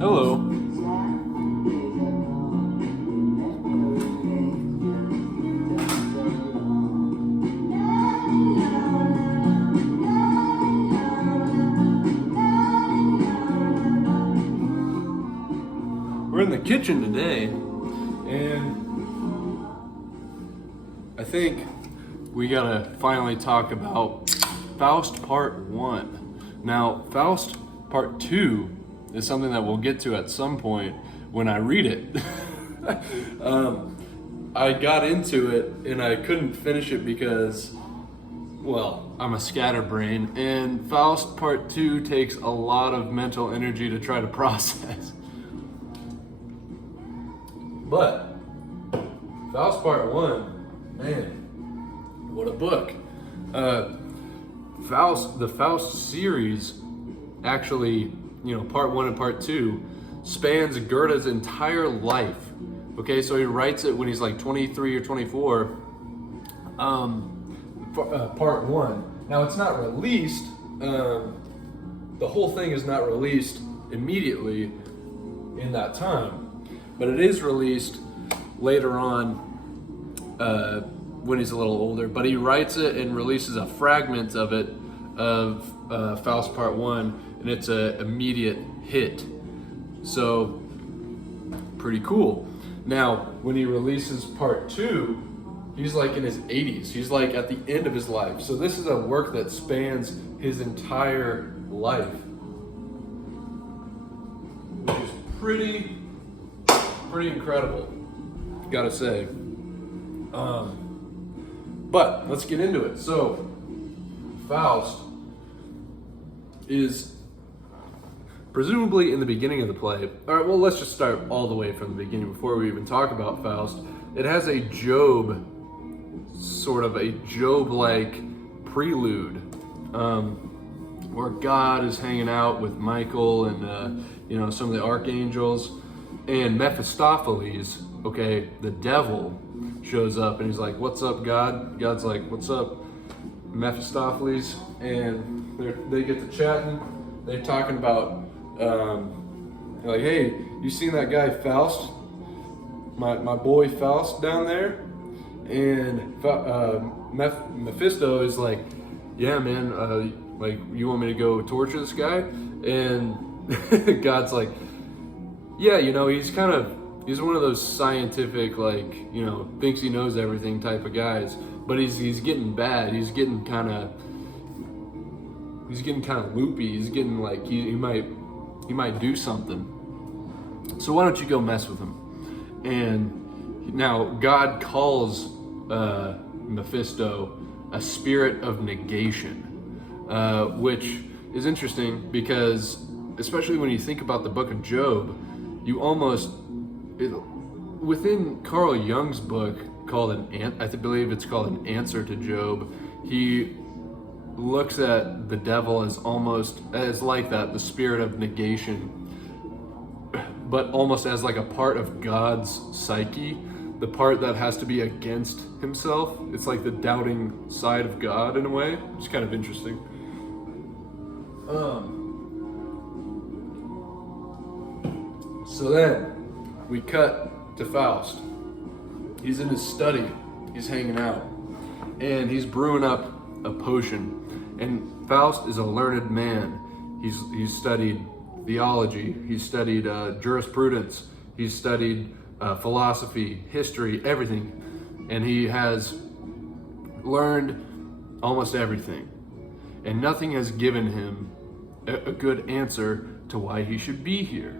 Hello. We're in the kitchen today, and I think we gotta finally talk about Faust Part 1. Now, Faust Part 2 is something that we'll get to at some point when I read it. I got into it and I couldn't finish it because, well, I'm a scatterbrain, and Faust Part 2 takes a lot of mental energy to try to process. But Faust Part 1, man, what a book. The Faust series actually, Part 1 and Part 2 spans Goethe's entire life. Okay, so he writes it when he's like 23 or 24. Part 1. Now it's not released, the whole thing is not released immediately in that time. But it is released later on when he's a little older. But he writes it and releases a fragment of it, of Faust Part 1, and it's an immediate hit. So, pretty cool. Now, when he releases Part 2, he's like in his 80s. He's like at the end of his life. So this is a work that spans his entire life, which is pretty incredible, gotta say. But let's get into it. So, Faust is presumably in the beginning of the play. All right, well, let's just start all the way from the beginning before we even talk about Faust. It has a Job, sort of a Job-like prelude, where God is hanging out with Michael and some of the archangels. And Mephistopheles, okay, the devil, shows up and he's like, "What's up, God?" God's like, "What's up, Mephistopheles?" And they get to chatting. They're talking about, like, "Hey, you seen that guy Faust? My boy Faust down there?" And Mephisto is like, "Yeah, man, like, you want me to go torture this guy?" And God's like, "Yeah, he's one of those scientific, like, thinks he knows everything type of guys, but he's getting bad. He's getting kind of loopy. He's getting like, he might do something. So why don't you go mess with him?" And now God calls Mephisto a spirit of negation, which is interesting because, especially when you think about the book of Job, you almost, within Carl Jung's book called I believe it's called An Answer to Job, he looks at the devil as almost as like that, the spirit of negation, but almost as like a part of God's psyche, the part that has to be against himself. It's like the doubting side of God in a way. It's kind of interesting. So then we cut to Faust. He's in his study, he's hanging out, and he's brewing up a potion. And Faust is a learned man. He's studied theology, he's studied jurisprudence, he's studied philosophy, history, everything. And he has learned almost everything. And nothing has given him a good answer to why he should be here.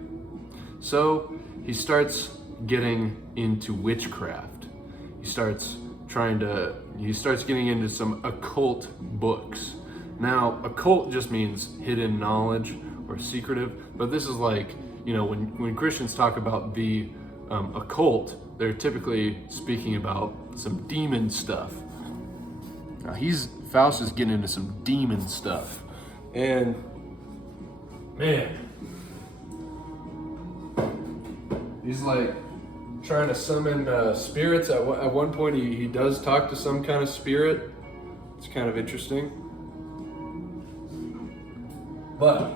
So he starts getting into witchcraft. He starts getting into some occult books. Now, occult just means hidden knowledge or secretive, but this is like, when Christians talk about the occult, they're typically speaking about some demon stuff. Now Faust is getting into some demon stuff. And man, he's like trying to summon spirits. At one point he does talk to some kind of spirit. It's kind of interesting. But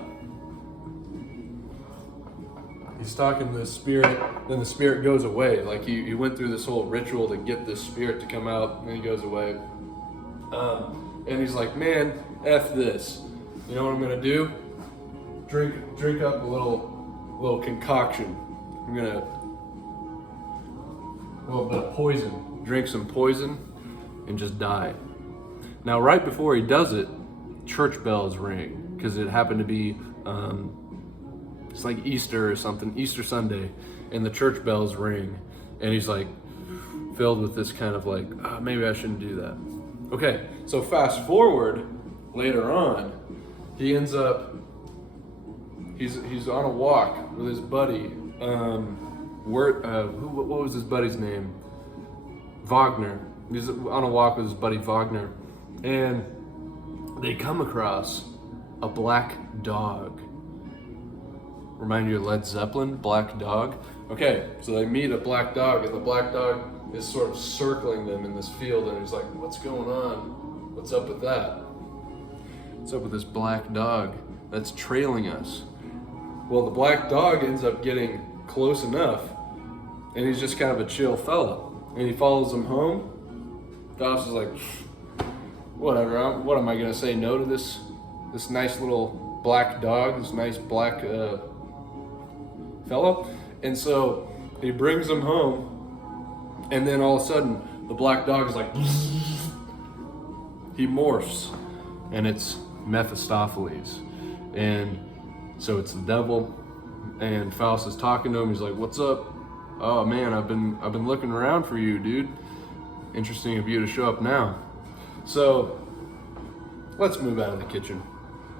he's talking to the spirit, then the spirit goes away. Like he went through this whole ritual to get this spirit to come out, and then he goes away. And he's like, man, F this. You know what I'm gonna do? Drink up a little concoction. I'm gonna, a little bit of poison. Drink some poison and just die. Now, right before he does it, church bells ring, because it happened to be, it's like Easter or something, Easter Sunday, and the church bells ring, and he's like filled with this kind of like, oh, maybe I shouldn't do that. Okay, so fast forward later on, he ends up, he's on a walk with his buddy. What was his buddy's name? Wagner. He's on a walk with his buddy Wagner, and they come across a black dog. Remind you of Led Zeppelin, Black Dog? Okay, so they meet a black dog, and the black dog is sort of circling them in this field, and he's like, what's going on? What's up with that? What's up with this black dog that's trailing us? Well, the black dog ends up getting close enough, and he's just kind of a chill fella, and he follows him home. Faust is like, whatever, what am I gonna say no to this nice little black dog, this nice black fellow? And so he brings him home, and then all of a sudden the black dog is like, he morphs, and it's Mephistopheles. And so it's the devil, and Faust is talking to him. He's like, what's up? Oh man, I've been looking around for you, dude. Interesting of you to show up now. So let's move out of the kitchen.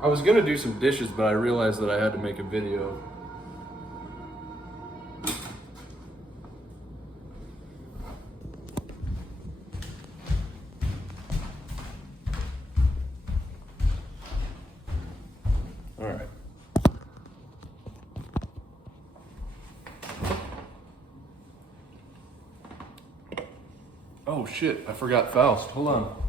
I was gonna do some dishes, but I realized that I had to make a video. All right. Oh shit, I forgot Faust. Hold on.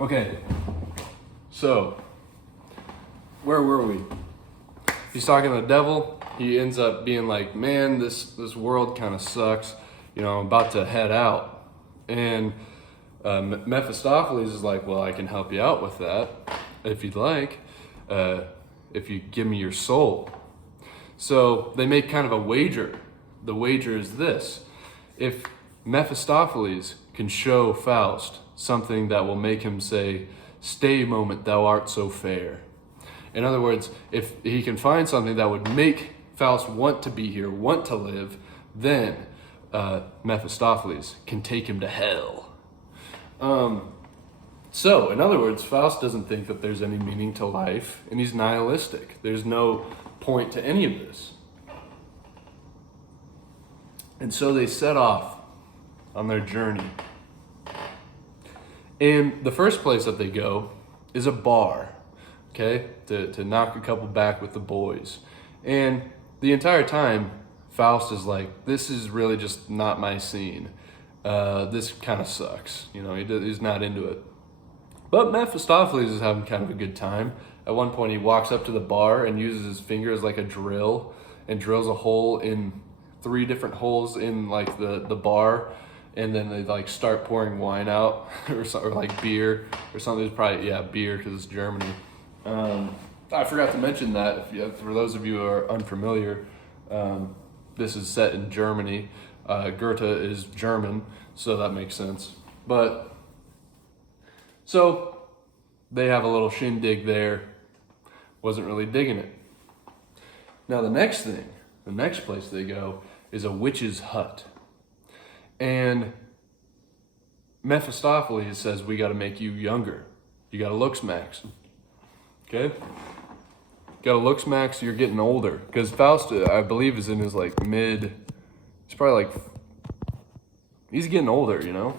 Okay, so where were we? He's talking to the devil. He ends up being like, man, this world kind of sucks. You know, I'm about to head out. And Mephistopheles is like, well, I can help you out with that if you'd like, if you give me your soul. So they make kind of a wager. The wager is this: if Mephistopheles can show Faust something that will make him say, stay moment, thou art so fair. In other words, if he can find something that would make Faust want to be here, want to live, then Mephistopheles can take him to hell. So, in other words, Faust doesn't think that there's any meaning to life, and he's nihilistic. There's no point to any of this. And so they set off on their journey. And the first place that they go is a bar, okay, to knock a couple back with the boys. And the entire time, Faust is like, this is really just not my scene. This kind of sucks. You know, he's not into it. But Mephistopheles is having kind of a good time. At one point, he walks up to the bar and uses his finger as like a drill and drills a hole in 3 different holes in like the bar. And then they like start pouring wine out or like beer or something. It's probably, yeah, beer because it's Germany. I forgot to mention that for those of you who are unfamiliar, this is set in Germany. Goethe is German, so that makes sense. But so they have a little shindig there. Wasn't really digging it. Now the next place they go is a witch's hut. And Mephistopheles says, we got to make you younger. You got to looks max. Okay? Got to looks max, you're getting older. Because Faust, I believe, is in his like he's probably like, he's getting older, you know?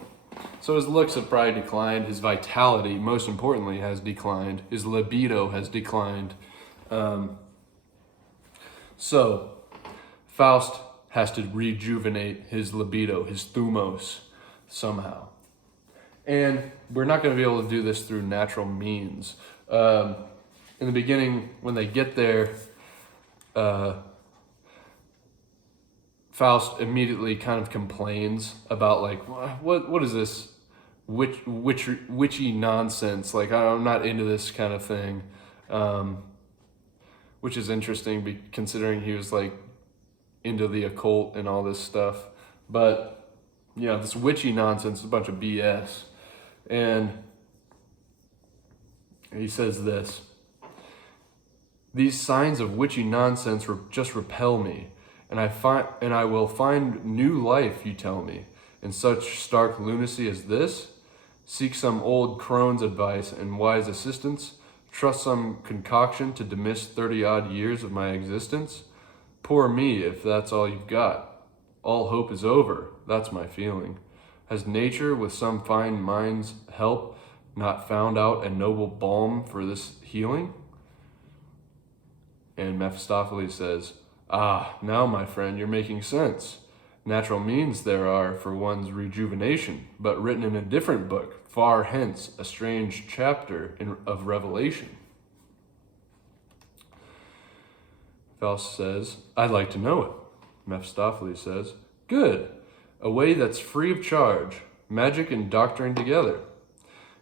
So his looks have probably declined. His vitality, most importantly, has declined. His libido has declined. So Faust has to rejuvenate his libido, his thumos, somehow. And we're not going to be able to do this through natural means. In the beginning, when they get there, Faust immediately kind of complains about like, what is this witchy nonsense? Like, I'm not into this kind of thing, which is interesting considering he was like into the occult and all this stuff. But this witchy nonsense is a bunch of BS. And he says this: "These signs of witchy nonsense just repel me, and I will find new life, you tell me, in such stark lunacy as this? Seek some old crone's advice and wise assistance? Trust some concoction to dismiss 30-odd years of my existence? Poor me, if that's all you've got. All hope is over, that's my feeling. Has nature, with some fine mind's help, not found out a noble balm for this healing?" And Mephistopheles says, "Ah, now, my friend, you're making sense. Natural means there are for one's rejuvenation, but written in a different book, far hence, a strange chapter of Revelation." Faust says, "I'd like to know it." Mephistopheles says, "Good. A way that's free of charge, magic and doctrine together.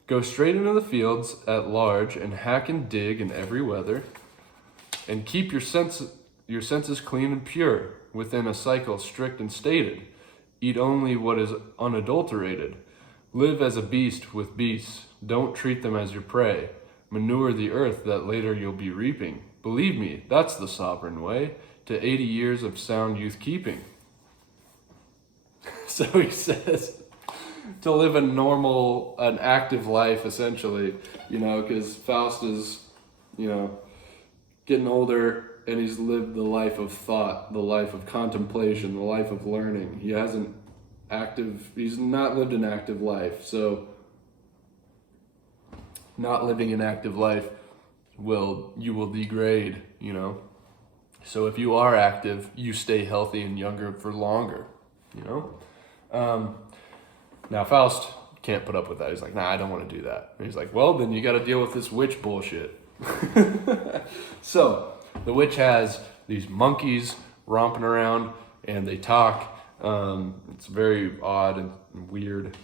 Go straight into the fields at large and hack and dig in every weather, and keep your senses clean and pure, within a cycle strict and stated. Eat only what is unadulterated. Live as a beast with beasts. Don't treat them as your prey. Manure the earth that later you'll be reaping. Believe me, that's the sovereign way to 80 years of sound youth keeping." So he says to live an active life, essentially, because Faust is, getting older, and he's lived the life of thought, the life of contemplation, the life of learning. He's not lived an active life. So not living an active life you will degrade, So if you are active, you stay healthy and younger for longer, Now Faust can't put up with that. He's like, "Nah, I don't want to do that." And he's like, "Well, then you got to deal with this witch bullshit." So the witch has these monkeys romping around, and they talk. It's very odd and weird.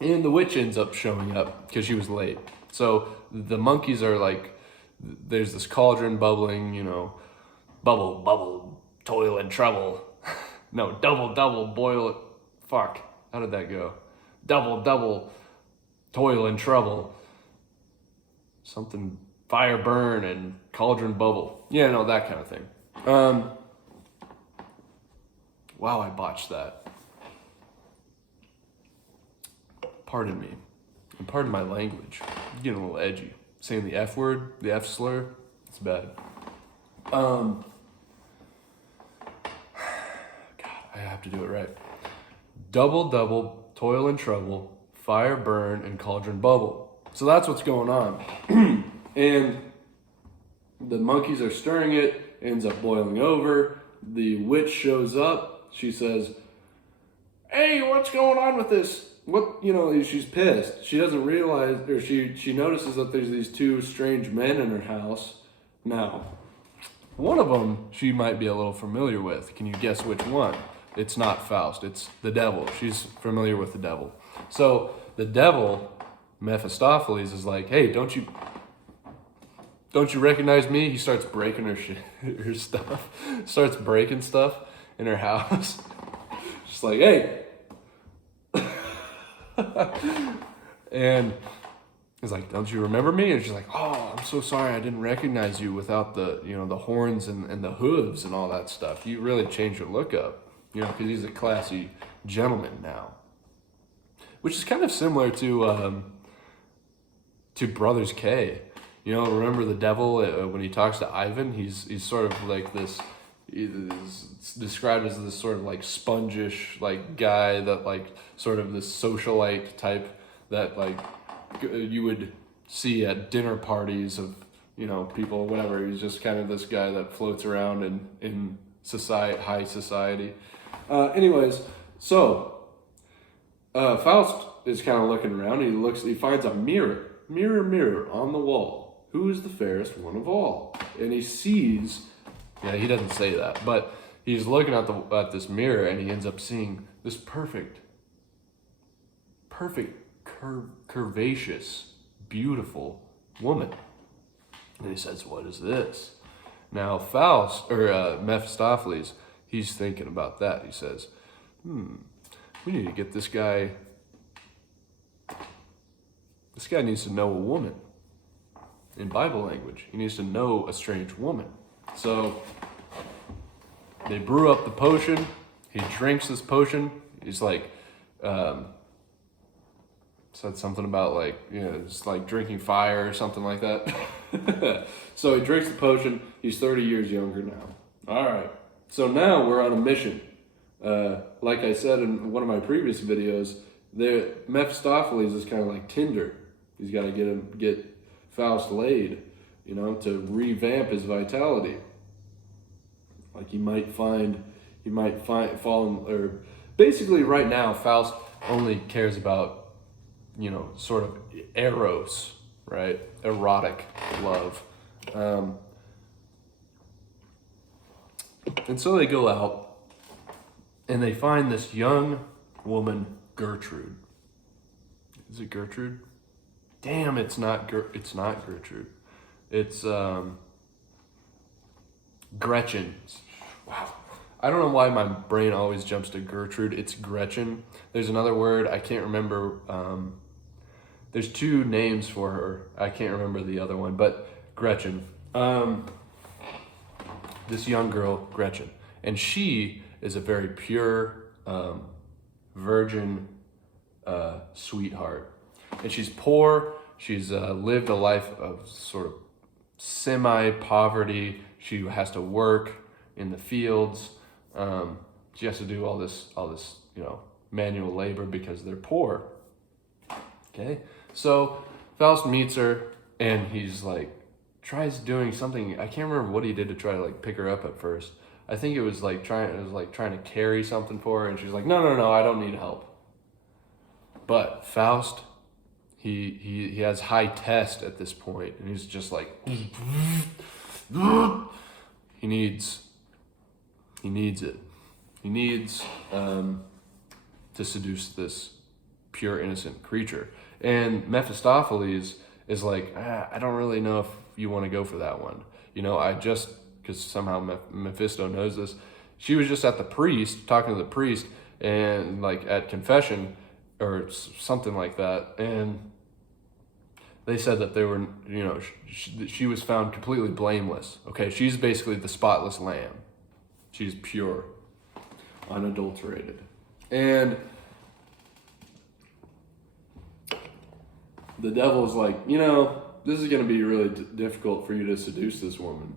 And the witch ends up showing up because she was late. So the monkeys are like, there's this cauldron bubbling, bubble, bubble, toil and trouble. No, double, double, boil it. Fuck, how did that go? Double, double, toil and trouble. Something, fire burn and cauldron bubble. Yeah, no, that kind of thing. Wow, I botched that. Pardon me. And pardon my language. I'm getting a little edgy. Saying the F word, the F slur, it's bad. God, I have to do it right. Double, double, toil and trouble, fire burn, and cauldron bubble. So that's what's going on. And the monkeys are stirring it, ends up boiling over. The witch shows up. She says, "Hey, what's going on with this?" She's pissed. She doesn't realize, or she notices that there's these two strange men in her house. Now, one of them she might be a little familiar with. Can you guess which one? It's not Faust, it's the devil. She's familiar with the devil. So the devil, Mephistopheles, is like, "Hey, don't you recognize me?" He starts breaking her stuff. Starts breaking stuff in her house. Just like, "Hey." And he's like, "Don't you remember me?" And she's like, "Oh, I'm so sorry, I didn't recognize you without the horns and the hooves and all that stuff. You really changed your look up, because he's a classy gentleman now." Which is kind of similar to Brothers K. Remember the devil when he talks to Ivan? He's sort of like this. It's described as this sort of like spongish like guy that like sort of this socialite type that like you would see at dinner parties of people, whatever. He's just kind of this guy that floats around in high society. Anyways, so Faust is kind of looking around. He finds a mirror. Mirror, mirror on the wall, who is the fairest one of all? And he sees. Yeah, he doesn't say that, but he's looking at this mirror, and he ends up seeing this perfect, curvaceous, beautiful woman. And he says, "What is this?" Now Faust, or Mephistopheles, he's thinking about that. He says, we need to get this guy. This guy needs to know a woman. In Bible language, he needs to know a strange woman. So they brew up the potion. He drinks this potion. He's like, said something about like, it's like drinking fire or something like that. So he drinks the potion. He's 30 years younger now. All right. So now we're on a mission. Like I said in one of my previous videos, Mephistopheles is kind of like Tinder. He's got to get Faust laid, to revamp his vitality. Like he might fall in, or basically right now Faust only cares about, sort of eros, right? Erotic love. And so they go out and they find this young woman, Gertrude. Is it Gertrude? Damn, it's not Gertrude. It's Gretchen. Wow. I don't know why my brain always jumps to Gertrude. It's Gretchen. There's another word, I can't remember. There's two names for her. I can't remember the other one, but Gretchen. This young girl, Gretchen. And she is a very pure, virgin sweetheart. And she's poor. She's lived a life of sort of semi-poverty. She has to work in the fields. She has to do all this, manual labor because they're poor. Okay, so Faust meets her, and he's like, tries doing something. I can't remember what he did to try to like pick her up at first. I think it was like trying to carry something for her, and she's like, no, I don't need help. But Faust, he has high test at this point, and he's just like, he needs it. He needs to seduce this pure, innocent creature. And Mephistopheles is like, I don't really know if you want to go for that one. Because somehow Mephisto knows this. She was just at the priest, talking to the priest, and like at confession or something like that. And they said that they were, she was found completely blameless. Okay, she's basically the spotless lamb. She's pure, unadulterated. And the devil's like, this is going to be really difficult for you to seduce this woman.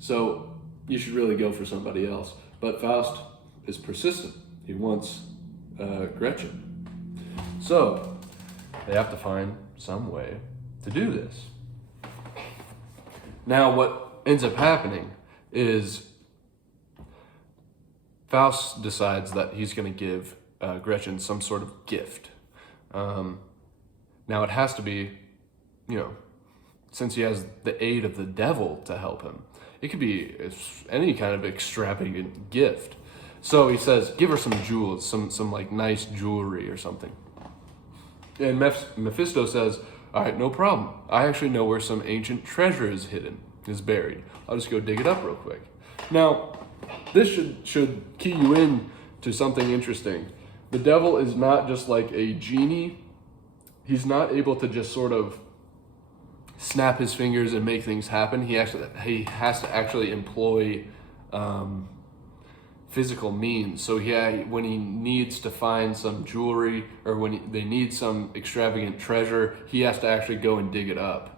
So you should really go for somebody else. But Faust is persistent. He wants Gretchen. So they have to find some way to do this. Now what ends up happening is Faust decides that he's going to give Gretchen some sort of gift. Now it has to be, since he has the aid of the devil to help him, it could be any kind of extravagant gift. So he says, give her some jewels, some like nice jewelry or something. And Mephisto says, all right, no problem. I actually know where some ancient treasure is buried. I'll just go dig it up real quick. Now, this should key you in to something interesting. The devil is not just like a genie. He's not able to just sort of snap his fingers and make things happen. He has to actually employ physical means. So when he needs to find some jewelry or when they need some extravagant treasure, he has to actually go and dig it up.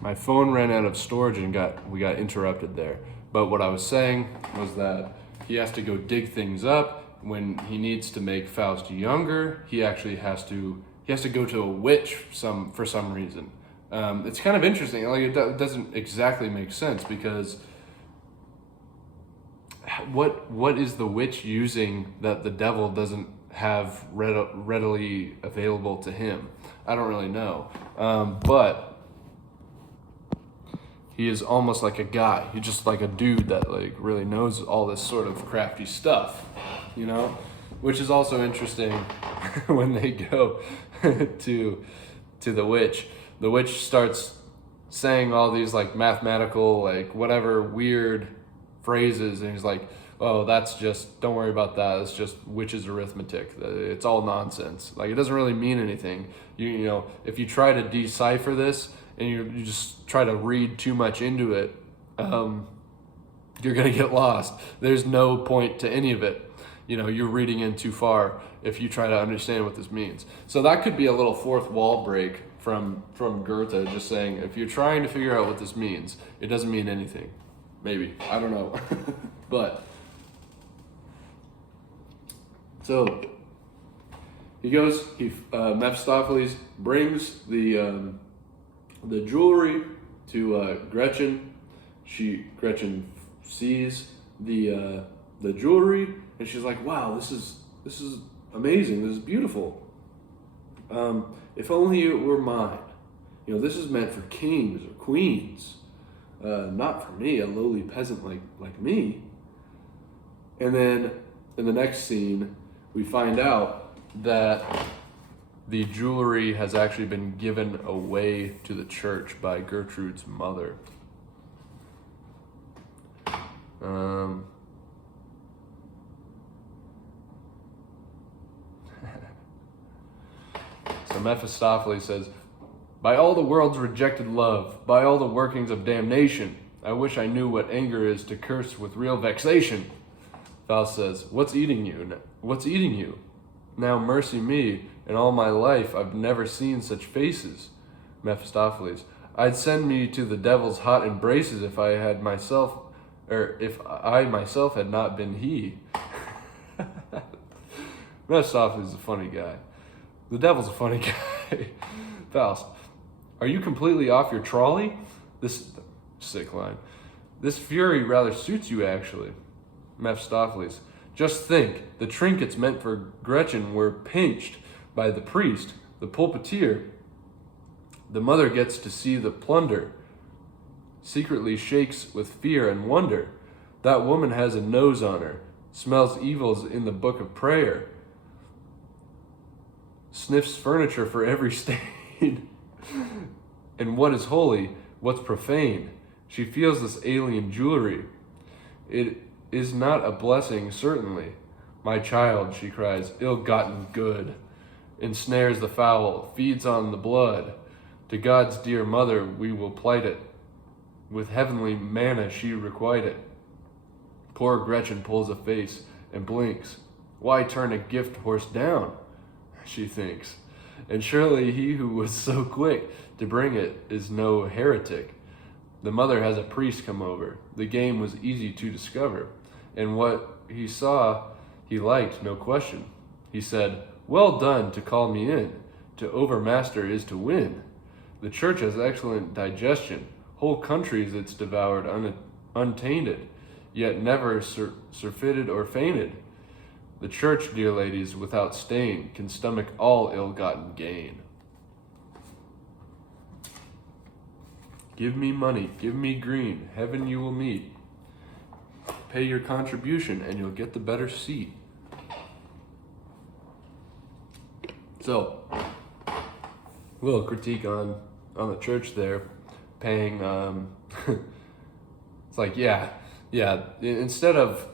My phone ran out of storage and we got interrupted there. But what I was saying was that he has to go dig things up. When he needs to make Faust younger, he actually has to go to a witch for some reason. It's kind of interesting. Like it doesn't exactly make sense because what is the witch using that the devil doesn't have readily available to him? I don't really know. But he is almost like a guy. He's just like a dude that like really knows all this sort of crafty stuff, you know? Which is also interesting when they go to the witch. The witch starts saying all these like mathematical, like whatever weird phrases, and he's like, oh, that's just, don't worry about that. It's just witch's arithmetic. It's all nonsense. Like, it doesn't really mean anything. You know, if you try to decipher this and you just try to read too much into it, you're going to get lost. There's no point to any of it. You know, you're reading in too far if you try to understand what this means. So that could be a little fourth wall break from Goethe, just saying, if you're trying to figure out what this means, it doesn't mean anything. Maybe. I don't know. But, so, Mephistopheles brings the jewelry to Gretchen. Gretchen sees the jewelry, and she's like, wow, this is amazing. This is beautiful. If only it were mine. You know, this is meant for kings or queens, not for me, a lowly peasant like me. And then in the next scene, we find out that the jewelry has actually been given away to the church by Gertrude's mother. So Mephistopheles says, by all the world's rejected love, by all the workings of damnation, I wish I knew what anger is to curse with real vexation. Faust says, what's eating you? What's eating you? Now mercy me, in all my life I've never seen such faces. Mephistopheles, I'd send me to the devil's hot embraces if I myself had not been he. Mephistopheles is a funny guy. The devil's a funny guy. Faust, are you completely off your trolley? This sick line. This fury rather suits you, actually. Mephistopheles, just think, the trinkets meant for Gretchen were pinched by the priest, the pulpiteer. The mother gets to see the plunder, secretly shakes with fear and wonder. That woman has a nose on her, smells evils in the book of prayer, sniffs furniture for every stain. And what is holy, what's profane? She feels this alien jewelry. It is not a blessing, certainly. My child, she cries, ill-gotten good, ensnares the fowl, feeds on the blood. To God's dear mother we will plight it. With heavenly manna she requite it. Poor Gretchen pulls a face and blinks. Why turn a gift horse down? She thinks. And surely he who was so quick to bring it is no heretic. The mother has a priest come over. The game was easy to discover. And what he saw, he liked, no question. He said, well done to call me in. To overmaster is to win. The church has excellent digestion. Whole countries it's devoured untainted, yet never surfeited or fainted. The church, dear ladies, without stain, can stomach all ill-gotten gain. Give me money, give me green, heaven you will meet. Pay your contribution and you'll get the better seat. So, a little critique on the church there, paying, it's like, yeah, instead of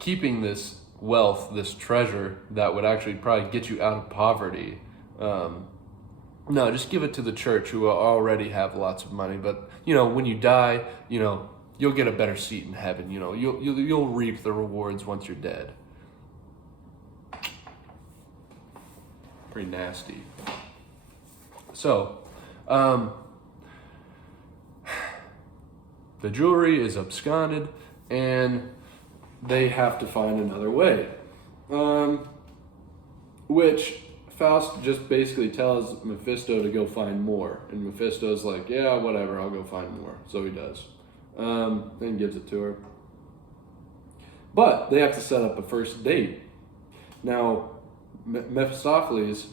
keeping this wealth, this treasure that would actually probably get you out of poverty, no, just give it to the church who already have lots of money. But, you know, when you die, you know, you'll get a better seat in heaven. You know, you'll reap the rewards once you're dead. Pretty nasty. So, the jewelry is absconded, and they have to find another way. Which Faust just basically tells Mephisto to go find more. And Mephisto's like, yeah, whatever, I'll go find more. So he does. And gives it to her. But they have to set up a first date. Now, Mephistopheles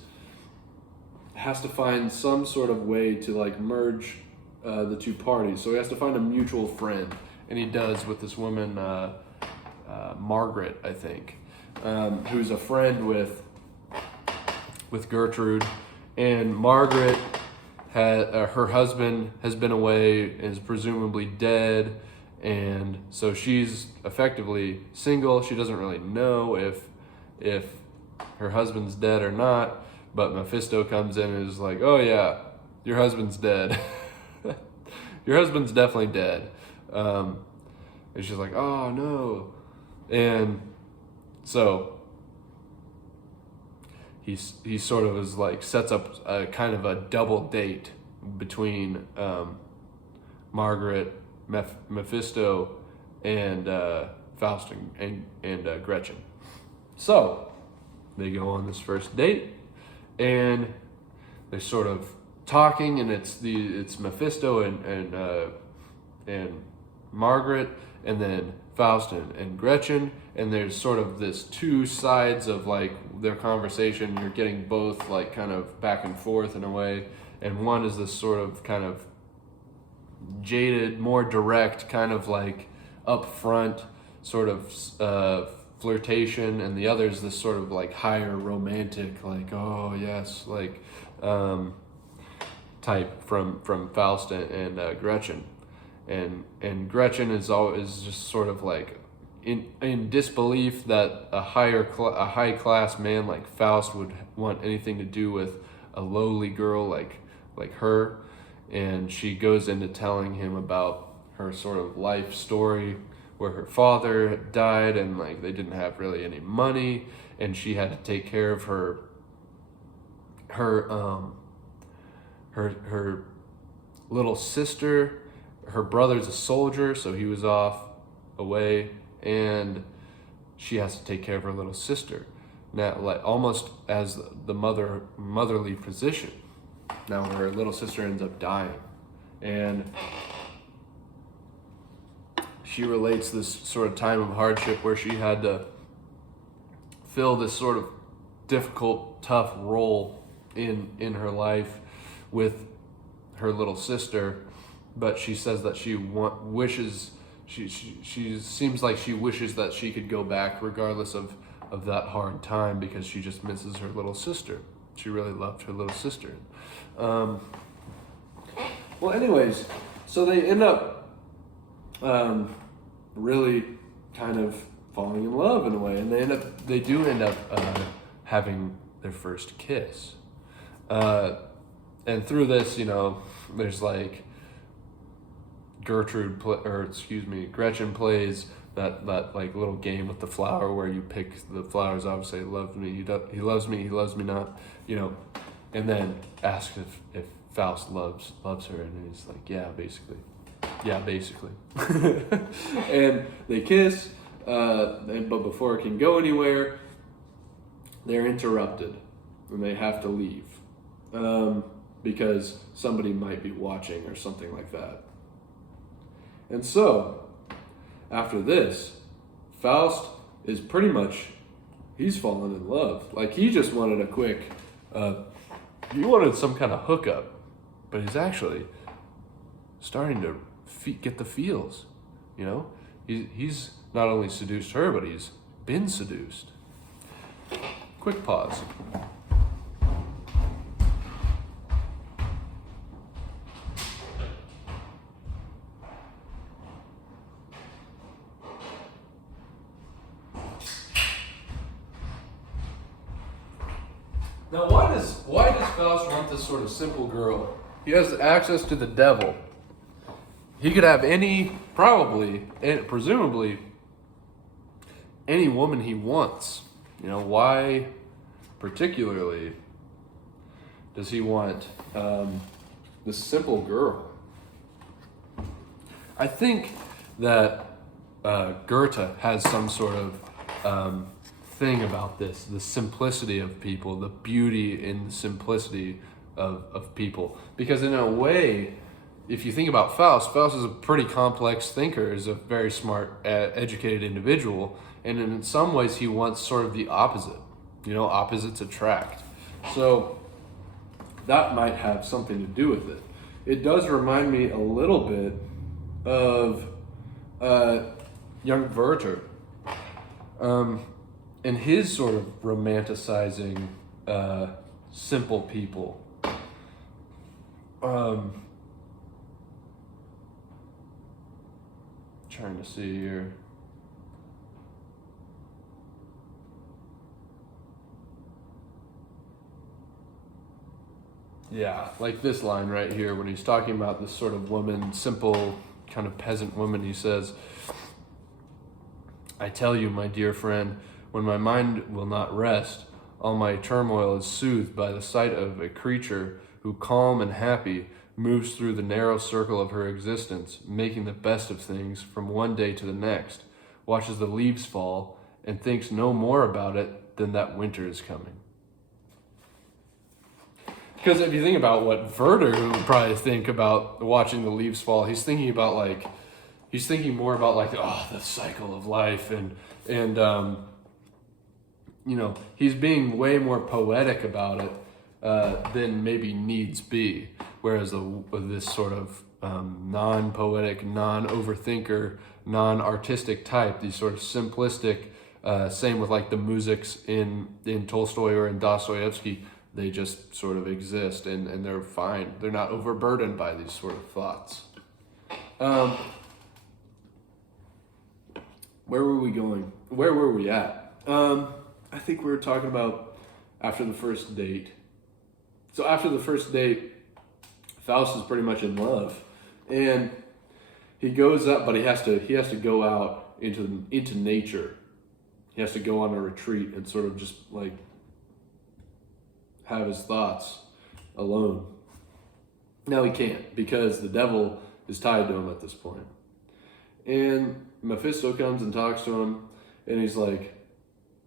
has to find some sort of way to like merge the two parties. So he has to find a mutual friend, and he does with this woman, Margaret, I think, who's a friend with Gertrude. And Margaret had her husband has been away and is presumably dead, and so she's effectively single. She doesn't really know if her husband's dead or not. But Mephisto comes in and is like, "Oh yeah, your husband's dead. Your husband's definitely dead." And she's like, "Oh no," and so he sort of is like sets up a kind of a double date between Margaret, Mephisto, and Faust and Gretchen. So they go on this first date, and they're sort of talking, and it's Mephisto and Margaret, and then Faust and Gretchen, and there's sort of this two sides of like their conversation. You're getting both like kind of back and forth in a way, and one is this sort of kind of jaded, more direct, kind of like upfront sort of flirtation, and the other is this sort of like higher romantic, like oh yes, like type from Faust and Gretchen. And Gretchen is just sort of like in disbelief that a high class man like Faust would want anything to do with a lowly girl like her, and she goes into telling him about her sort of life story where her father had died, and like they didn't have really any money, and she had to take care of her little sister. Her brother's a soldier, so he was off away, and she has to take care of her little sister. Now, like almost as the motherly position. Now her little sister ends up dying, and she relates this sort of time of hardship where she had to fill this sort of difficult, tough role in her life with her little sister. But she says that she seems like she wishes that she could go back regardless of that hard time, because she just misses her little sister. She really loved her little sister. Well, anyways, so they end up really kind of falling in love in a way, and they do end up having their first kiss. And through this, there's like Gretchen plays that like little game with the flower where you pick the flowers. Obviously, he loves me, he loves me not, and then asks if Faust loves her, and he's like, yeah, basically, and they kiss, but before it can go anywhere, they're interrupted, and they have to leave, because somebody might be watching or something like that. And so, after this, Faust is pretty much, he's fallen in love. Like, he just wanted a quick, he wanted some kind of hookup, but he's actually starting to get the feels, He's not only seduced her, but he's been seduced. Quick pause. Now, why does Faust want this sort of simple girl? He has access to the devil. He could have presumably, any woman he wants. Why particularly does he want this simple girl? I think that Goethe has some sort of thing about this, the simplicity of people, the beauty in the simplicity of people. Because in a way, if you think about Faust, Faust is a pretty complex thinker, is a very smart, educated individual, and in some ways he wants sort of the opposite. Opposites attract. So that might have something to do with it. It does remind me a little bit of young Werther, and his sort of romanticizing simple people. Trying to see here. Yeah, like this line right here when he's talking about this sort of woman, simple kind of peasant woman. He says, "I tell you, my dear friend, when my mind will not rest, all my turmoil is soothed by the sight of a creature who, calm and happy, moves through the narrow circle of her existence, making the best of things from one day to the next, watches the leaves fall, and thinks no more about it than that winter is coming." Because if you think about what Werther would probably think about watching the leaves fall, he's thinking more about the cycle of life, and he's being way more poetic about it than maybe needs be. Whereas this sort of non-poetic, non-overthinker, non-artistic type, these sort of simplistic, same with like the musics in Tolstoy or in Dostoevsky, they just sort of exist and they're fine. They're not overburdened by these sort of thoughts. Where were we going? Where were we at? I think we were talking about after the first date. So after the first date, Faust is pretty much in love, and he goes up, but he has to go out into nature. He has to go on a retreat and sort of just like have his thoughts alone. Now he can't because the devil is tied to him at this point. And Mephisto comes and talks to him, and he's like,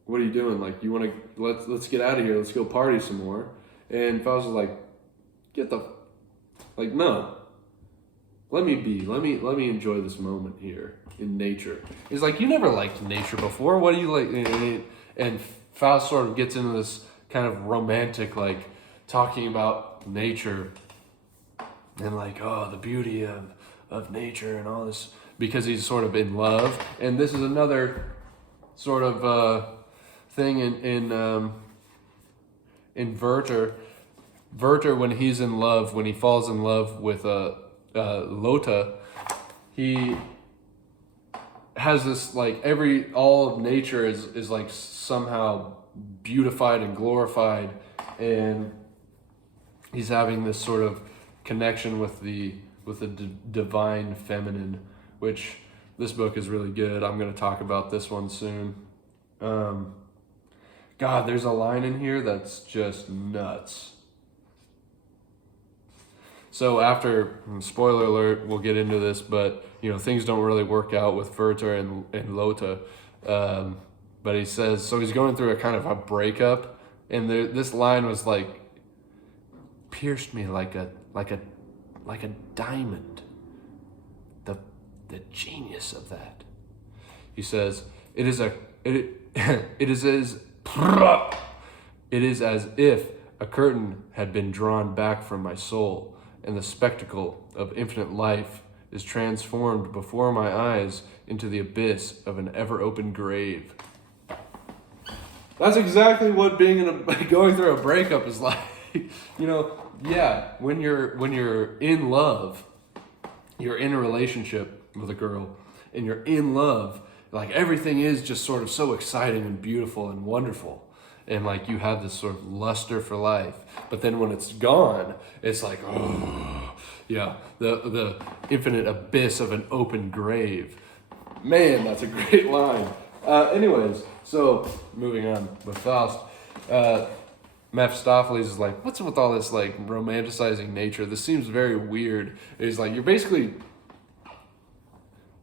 "What are you doing? Like, you want to let's get out of here. Let's go party some more." And Faust is like, no. Let me be. Let me enjoy this moment here in nature. He's like, "You never liked nature before. What do you like?" And Faust sort of gets into this kind of romantic, like, talking about nature and like, the beauty of nature and all this, because he's sort of in love. And this is another sort of thing in Werther. Werther, when he's in love, when he falls in love with Lotta, he has this like all of nature is like somehow beautified and glorified, and he's having this sort of connection with the divine feminine, which this book is really good. I'm going to talk about this one soon. God, there's a line in here that's just nuts. So after, spoiler alert, we'll get into this, but things don't really work out with Werther and Lotta. But he says, so he's going through a kind of a breakup, and this line was like, pierced me like a diamond. The genius of that. He says, it is as if a curtain had been drawn back from my soul, and the spectacle of infinite life is transformed before my eyes into the abyss of an ever-open grave. That's exactly what going through a breakup is like. When you're in love, you're in a relationship with a girl, and you're in love, like everything is just sort of so exciting and beautiful and wonderful. And like you have this sort of luster for life. But then when it's gone, it's like, the infinite abyss of an open grave. Man, that's a great line. Anyways, so moving on with Faust, Mephistopheles is like, what's with all this like romanticizing nature? This seems very weird. He's like, you're basically,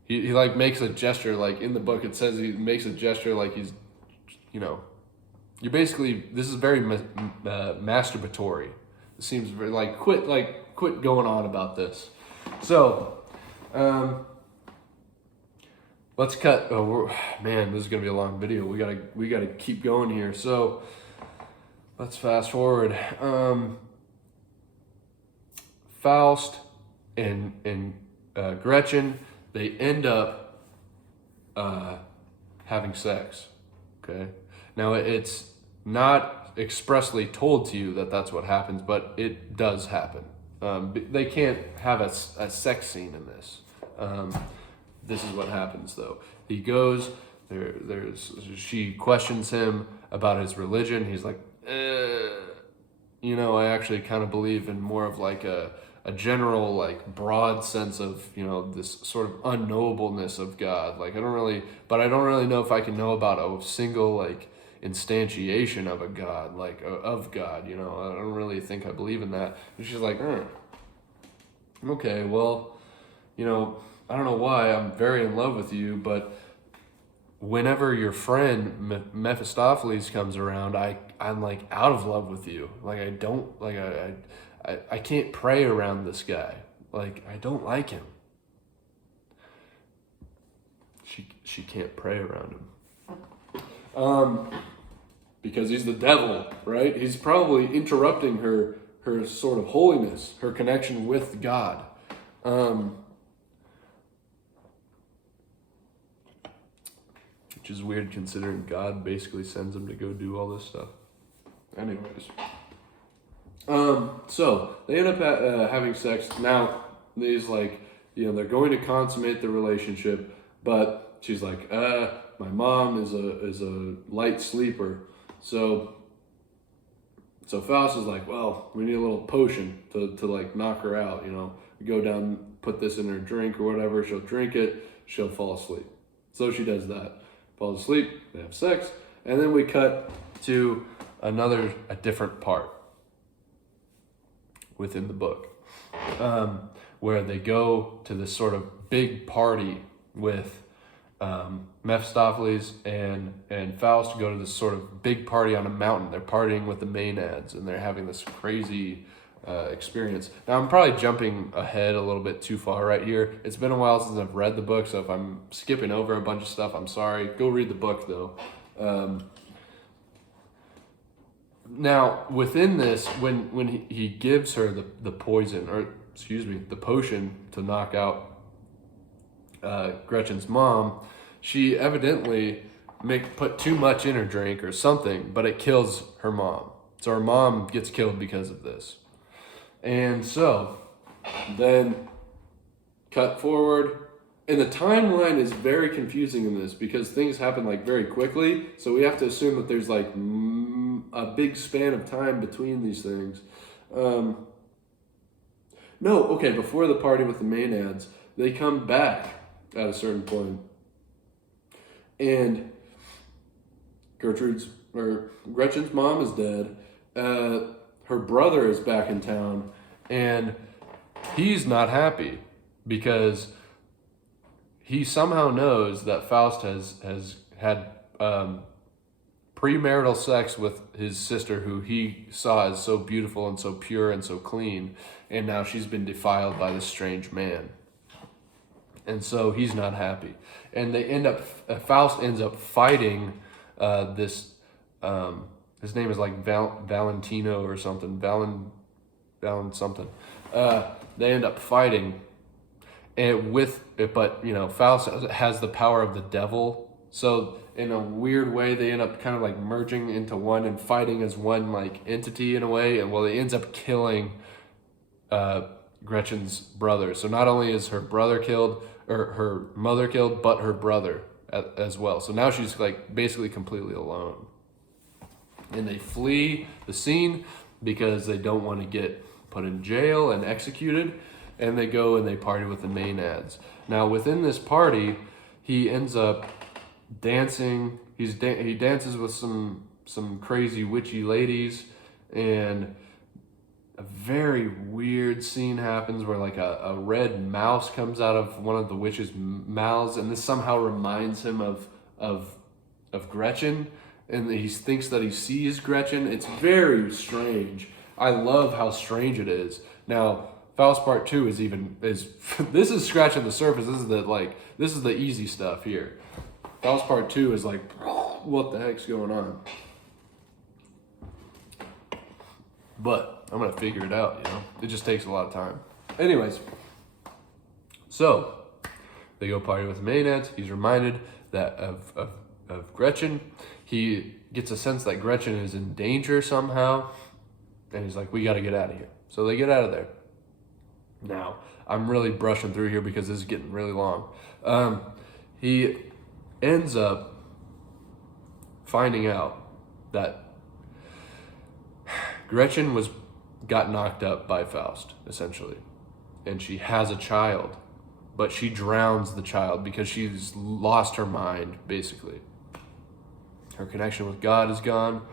he like makes a gesture, like in the book it says he makes a gesture like he's, you're basically, this is very masturbatory. It seems very quit going on about this. So, let's cut. Oh man, this is gonna be a long video. We gotta keep going here. So, let's fast forward. Faust and Gretchen, they end up having sex. Okay. Now it's not expressly told to you that that's what happens, but it does happen. They can't have a sex scene in this. This is what happens though. He goes she questions him about his religion. He's like, I actually kind of believe in more of like a general, like broad sense of, this sort of unknowableness of God. Like I don't really know if I can know about a single like instantiation of a God, like of God, I don't really think I believe in that. And she's like, okay, well, I don't know why I'm very in love with you, but whenever your friend Mephistopheles comes around, I'm like out of love with you. Like I don't like I can't pray around this guy. Like I don't like him. She can't pray around him. Because he's the devil, right? He's probably interrupting her sort of holiness, her connection with God. Which is weird considering God basically sends him to go do all this stuff. Anyways. So they end up having sex. Now, these like, they're going to consummate the relationship, but she's like, my mom is a light sleeper. So Faust is like, well, we need a little potion to like knock her out, We go down, put this in her drink or whatever, she'll drink it, she'll fall asleep. So she does that. Falls asleep, they have sex, and then we cut to a different part within the book, where they go to this sort of big party with Mephistopheles and Faust go to this sort of big party on a mountain. They're partying with the Maenads, and they're having this crazy experience. Now, I'm probably jumping ahead a little bit too far right here. It's been a while since I've read the book, so if I'm skipping over a bunch of stuff, I'm sorry. Go read the book, though. Now, within this, when he gives her the poison, or the potion to knock out Gretchen's mom, she evidently put too much in her drink or something, but it kills her mom. So her mom gets killed because of this. And so, then, cut forward, and the timeline is very confusing in this because things happen like very quickly, so we have to assume that there's like a big span of time between these things. Before the party with the Maenads, they come back at a certain point, and Gretchen's mom is dead. Her brother is back in town, and he's not happy because he somehow knows that Faust has had premarital sex with his sister, who he saw as so beautiful and so pure and so clean, and now she's been defiled by this strange man. And so he's not happy. And Faust ends up fighting this, his name is like Valentino or something, Valen something. They end up fighting, and but Faust has the power of the devil. So in a weird way, they end up kind of like merging into one and fighting as one like entity in a way. And he ends up killing Gretchen's brother. So not only is her brother killed, or her mother killed, but her brother as well. So now she's like basically completely alone. And they flee the scene because they don't want to get put in jail and executed. And they go and they party with the Maenads. Now within this party, he ends up dancing. He dances with some crazy witchy ladies, and a very weird scene happens where like a red mouse comes out of one of the witches' mouths, and this somehow reminds him of Gretchen, and he thinks that he sees Gretchen. It's very strange. I love how strange it is. Now, Faust Part 2 is this is scratching the surface. This is the easy stuff here. Faust Part 2 is like, what the heck's going on? But I'm gonna figure it out, you know? It just takes a lot of time. Anyways, so they go party with the Maenads. He's reminded that of Gretchen. He gets a sense that Gretchen is in danger somehow. And he's like, we gotta get out of here. So they get out of there. Now, I'm really brushing through here because this is getting really long. He ends up finding out that Gretchen got knocked up by Faust, essentially. And she has a child, but she drowns the child because she's lost her mind, basically. Her connection with God is gone.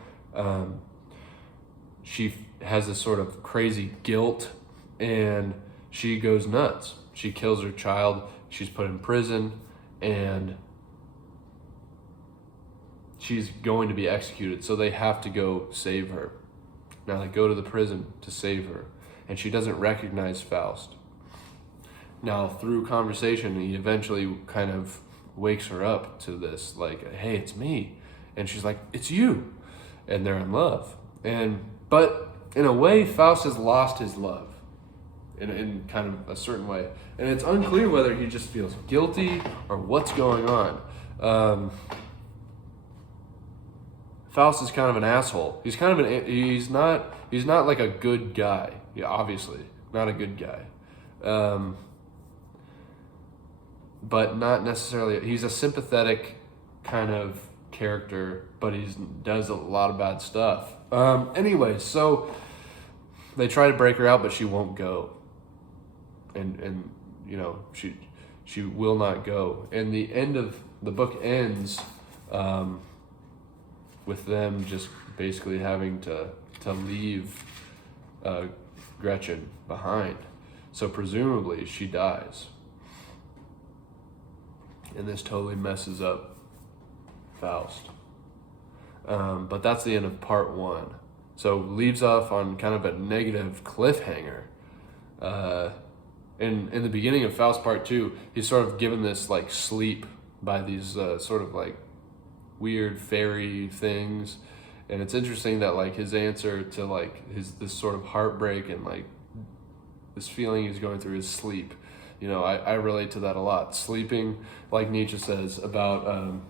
She has this sort of crazy guilt, and she goes nuts. She kills her child. She's put in prison, and she's going to be executed. So they have to go save her. Now they go to the prison to save her, and she doesn't recognize Faust. Now, through conversation, he eventually kind of wakes her up to this, like, hey, it's me. And she's like, it's you. And they're in love. But in a way, Faust has lost his love in kind of a certain way. And it's unclear whether he just feels guilty or what's going on. Faust is kind of an asshole. He's not like a good guy. Yeah, obviously, not a good guy. But not necessarily, he's a sympathetic kind of character, but he does a lot of bad stuff. Anyway, so they try to break her out, but she won't go. And you know, she will not go. And the end of the book ends with them just basically having to leave Gretchen behind. So presumably she dies. And this totally messes up Faust. But that's the end of part 1. So leaves off on kind of a negative cliffhanger. In the beginning of Faust Part 2, he's sort of given this like sleep by these sort of like weird fairy things. And it's interesting that like his answer to like this sort of heartbreak and like this feeling he's going through is sleep. You know, I relate to that a lot. Sleeping, like Nietzsche says, about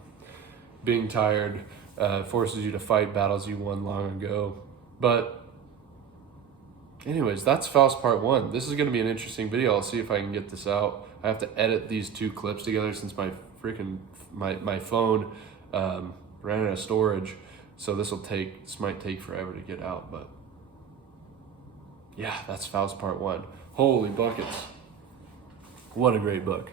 being tired forces you to fight battles you won long ago. But anyways, that's Faust Part 1. This is going to be an interesting video. I'll see if I can get this out. I have to edit these 2 clips together since my phone ran out of storage. So this might take forever to get out. But yeah, that's Faust Part 1. Holy buckets. What a great book.